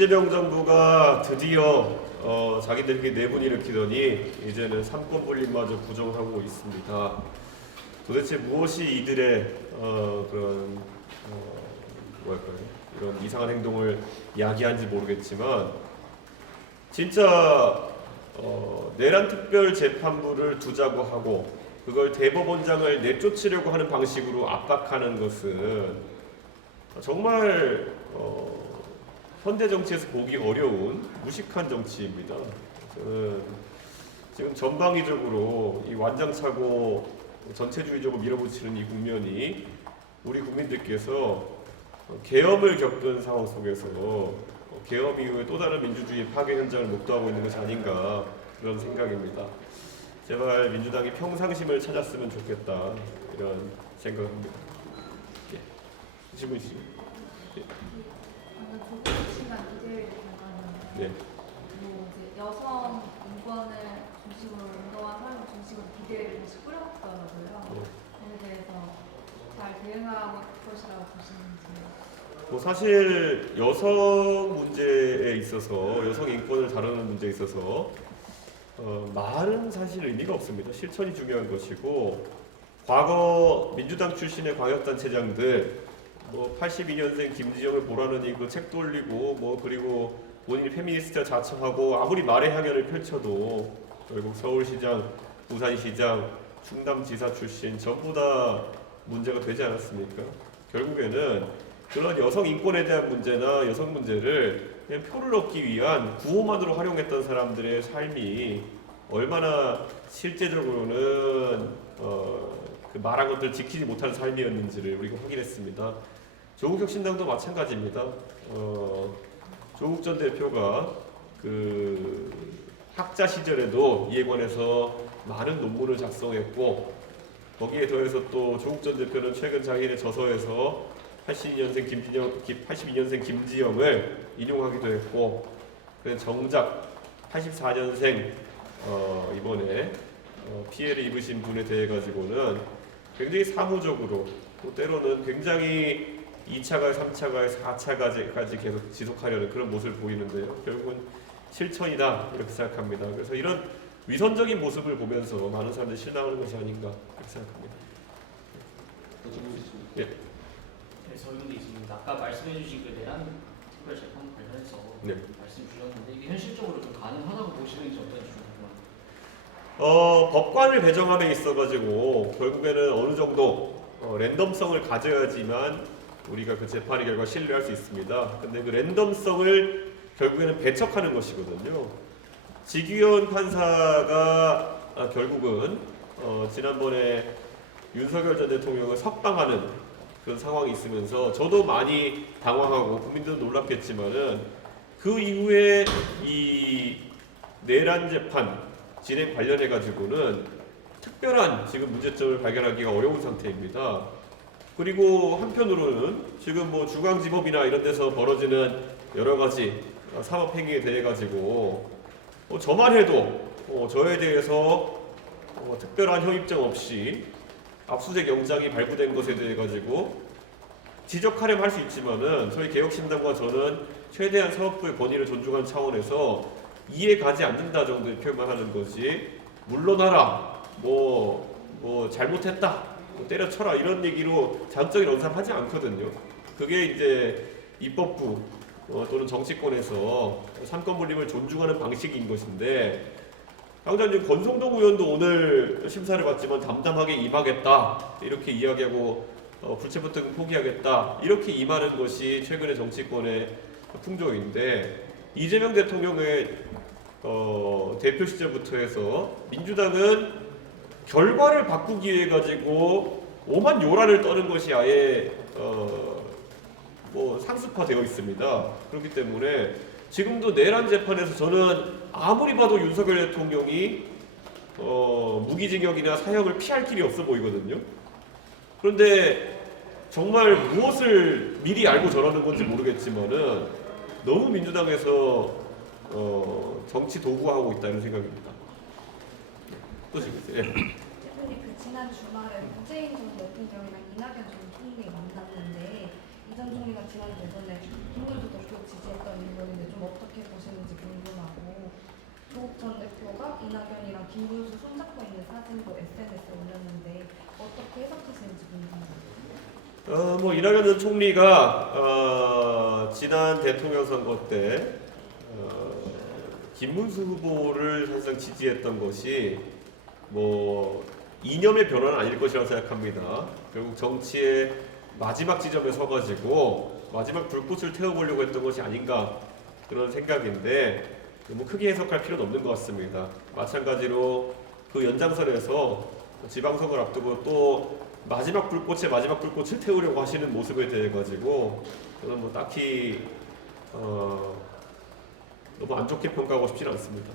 이재명 정부가 드디어 자기들끼리 내분 일으키더니 이제는 삼권 분립마저 부정하고 있습니다. 도대체 무엇이 이들의 그런 뭐랄까요? 이런 이상한 행동을 야기한지 모르겠지만 진짜 내란 특별 재판부를 두자고 하고 그걸 대법원장을 내쫓으려고 하는 방식으로 압박하는 것은 정말 현대 정치에서 보기 어려운 무식한 정치입니다. 저는 지금 전방위적으로 이 완장차고 전체주의적으로 밀어붙이는 이 국면이 우리 국민들께서 계엄을 겪은 상황 속에서 계엄 이후에 또 다른 민주주의 파괴 현장을 목도하고 있는 것이 아닌가 그런 생각입니다. 제발 민주당이 평상심을 찾았으면 좋겠다 이런 생각합니다. 예. 질문 있으시죠? 예. 네. 뭐 이제 여성 인권을 중심으로 운동한 사람을 중심으로 기대를 다시 꾸렸더라고요. 거기에 대해서 잘 대응할 것이라고 보시는지. 뭐 사실 여성 문제에 있어서 여성 인권을 다루는 문제에 있어서 말은 사실 의미가 없습니다. 실천이 중요한 것이고 과거 민주당 출신의 광역단체장들 뭐 82년생 김지영을 보라느니 그 책도 올리고 뭐 그리고 본인이 페미니스트라 자청하고 아무리 말의 향연을 펼쳐도 결국 서울시장, 부산시장, 충남지사 출신 전부 다 문제가 되지 않았습니까? 결국에는 그런 여성 인권에 대한 문제나 여성 문제를 그냥 표를 얻기 위한 구호만으로 활용했던 사람들의 삶이 얼마나 실제적으로는 그 말한 것들 지키지 못하는 삶이었는지를 우리가 확인했습니다. 조국혁신당도 마찬가지입니다. 조국 전 대표가 그 학자 시절에도 이에 관해서 많은 논문을 작성했고 거기에 더해서 또 조국 전 대표는 최근 자기의 저서에서 82년생 김지영을 인용하기도 했고 정작 84년생 이번에 피해를 입으신 분에 대해 가지고는 굉장히 사무적으로 또 때로는 굉장히 2차 가해, 3차 가해, 4차 가해까지 계속 지속하려는 그런 모습을 보이는데요. 결국은 실천이다 이렇게 생각합니다. 그래서 이런 위선적인 모습을 보면서 많은 사람들이 실망하는 것이 아닌가 그렇게 생각합니다. 예. 네, 질문이 있습니다. 아까 말씀해주신 그 내란 특별재판 관련해서 네. 말씀 주셨는데 이게 현실적으로 좀 가능하다고 보시는지 어떤지 좀 궁금합니다. 법관을 배정함에 있어가지고 결국에는 어느 정도 랜덤성을 가져야지만 우리가 그 재판의 결과 신뢰할 수 있습니다. 근데 그 랜덤성을 결국에는 배척하는 것이거든요. 지규현 판사가 결국은 지난번에 윤석열 전 대통령을 석방하는 그런 상황이 있으면서 저도 많이 당황하고 국민들도 놀랐겠지만은 그 이후에 이 내란 재판 진행 관련해 가지고는 특별한 지금 문제점을 발견하기가 어려운 상태입니다. 그리고 한편으로는 지금 뭐 중앙지법이나 이런 데서 벌어지는 여러 가지 사법 행위에 대해 가지고 저만 해도 저에 대해서 특별한 혐의점 없이 압수수색 영장이 발부된 것에 대해 가지고 지적하려면 할 수 있지만은 저희 개혁신당과 저는 최대한 사법부의 권위를 존중하는 차원에서 이해 가지 않는다 정도의 표현만 하는 것이 물러나라 뭐 잘못했다 때려쳐라 이런 얘기로 자극적인 언사하지 않거든요. 그게 이제 입법부 또는 정치권에서 삼권 분립을 존중하는 방식인 것인데 당장 지금 권성동 의원도 오늘 심사를 받지만 담담하게 임하겠다 이렇게 이야기하고 불체포 등은 포기하겠다 이렇게 임하는 것이 최근의 정치권의 풍조인데 이재명 대통령의 대표 시절부터 해서 민주당은 결과를 바꾸기 위해 가지고 오만 요란을 떠는 것이 아예 상습화되어 있습니다. 그렇기 때문에 지금도 내란 재판에서 저는 아무리 봐도 윤석열 대통령이 무기징역이나 사형을 피할 길이 없어 보이거든요. 그런데 정말 무엇을 미리 알고 저러는 건지 모르겠지만은 너무 민주당에서 정치 도구화하고 있다는 생각입니다. 또 지금 예. 대표님 그 지난 주말에 문재인 전 대통령이랑 이낙연 전 총리 만났는데 이 전 총리가 지난 대선에 동물도 덕후 지지했던 이유인데 좀 이낙연이랑 김문수 손잡고 있는 사진도 SNS에 올렸는데 어떻게 해석하시는지 궁금합니다. 뭐 이낙연 전 총리가 지난 대통령 선거 때 김문수 후보를 사실상 지지했던 것이 뭐 이념의 변화는 아닐 것이라고 생각합니다. 결국 정치의 마지막 지점에 서가지고 마지막 불꽃을 태워보려고 했던 것이 아닌가 그런 생각인데 너무 크게 해석할 필요는 없는 것 같습니다. 마찬가지로 그 연장선에서 지방선거를 앞두고 또 마지막 불꽃을 태우려고 하시는 모습에 대해 가지고 저는 뭐 딱히 너무 안 좋게 평가하고 싶지는 않습니다.